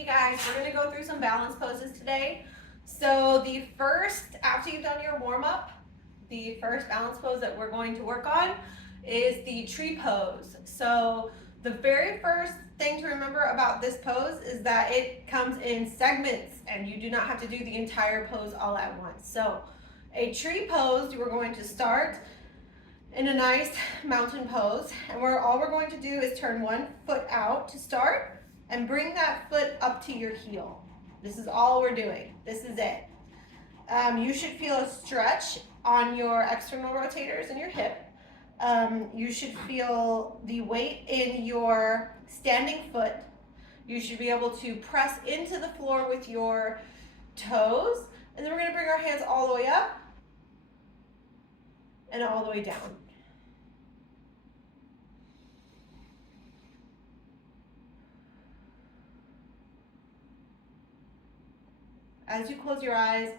Hey guys, we're gonna go through some balance poses today. So the first, after you've done your warm up, the first balance pose that we're going to work on is the tree pose. So the very first thing to remember about this pose is that it comes in segments and you do not have to do the entire pose all at once. So a tree pose, we're going to start in a nice mountain pose, and all we're going to do is turn one foot out to start and bring that foot up to your heel. This is all we're doing. This is it. You should feel a stretch on your external rotators in your hip. You should feel the weight in your standing foot. You should be able to press into the floor with your toes, and then we're going to bring our hands all the way up and all the way down. As you close your eyes,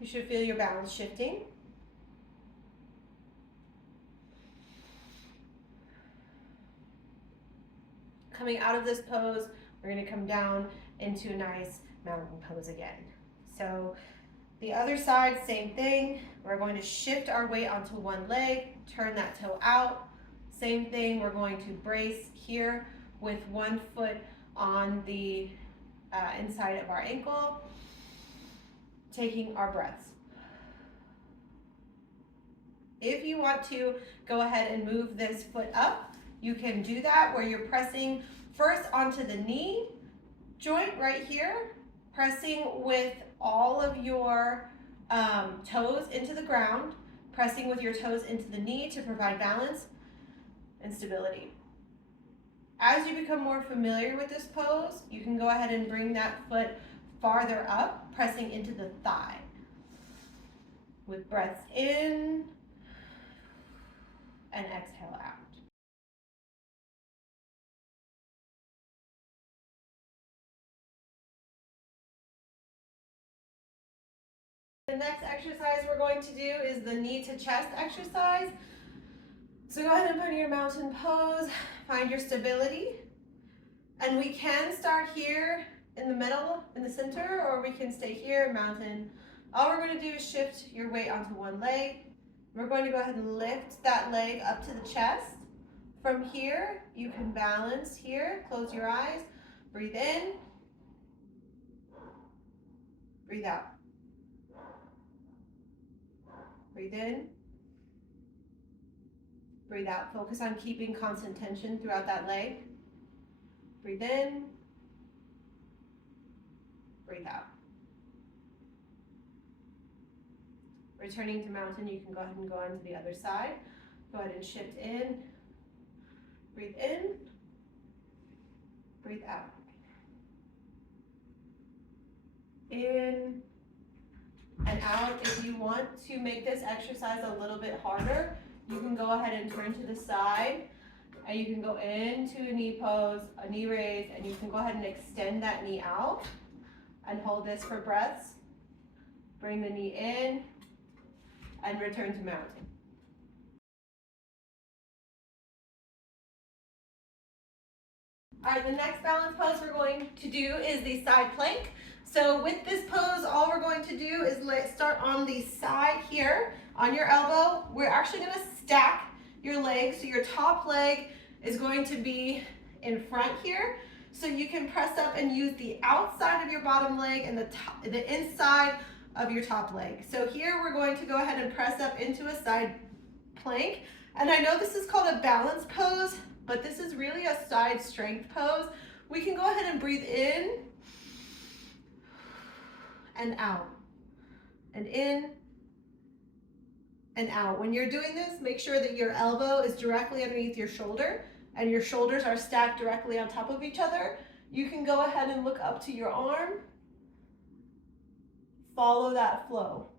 you should feel your balance shifting. Coming out of this pose, we're going to come down into a nice mountain pose again. So the other side, same thing. We're going to shift our weight onto one leg, turn that toe out. Same thing, we're going to brace here with one foot on the inside of our ankle, taking our breaths. If you want to go ahead and move this foot up, you can do that where you're pressing first onto the knee joint right here, pressing with all of your toes into the ground, pressing with your toes into the knee to provide balance and stability. As you become more familiar with this pose, you can go ahead and bring that foot farther up, pressing into the thigh. With breaths in and exhale out. The next exercise we're going to do is the knee to chest exercise. So go ahead and find your mountain pose, find your stability, and we can start here in the middle, in the center, or we can stay here, mountain. All we're going to do is shift your weight onto one leg. We're going to go ahead and lift that leg up to the chest. From here, you can balance here, close your eyes, breathe in, breathe out. Breathe in, breathe out. Focus on keeping constant tension throughout that leg. Breathe in, breathe out. Returning to mountain, you can go ahead and go on to the other side. Go ahead and shift in, breathe in, breathe out. In and out. If you want to make this exercise a little bit harder, you can go ahead and turn to the side, and you can go into a knee pose, a knee raise, and you can go ahead and extend that knee out and hold this for breaths. Bring the knee in and return to mountain. All right, the next balance pose we're going to do is the side plank. So with this pose, all we're going to do is start on the side here, on your elbow. We're actually going to stack your legs. So your top leg is going to be in front here. So you can press up and use the outside of your bottom leg and the inside of your top leg. So here we're going to go ahead and press up into a side plank. And I know this is called a balance pose, but this is really a side strength pose. We can go ahead and breathe in and out, and in and out. When you're doing this, make sure that your elbow is directly underneath your shoulder and your shoulders are stacked directly on top of each other. You can go ahead and look up to your arm. Follow that flow.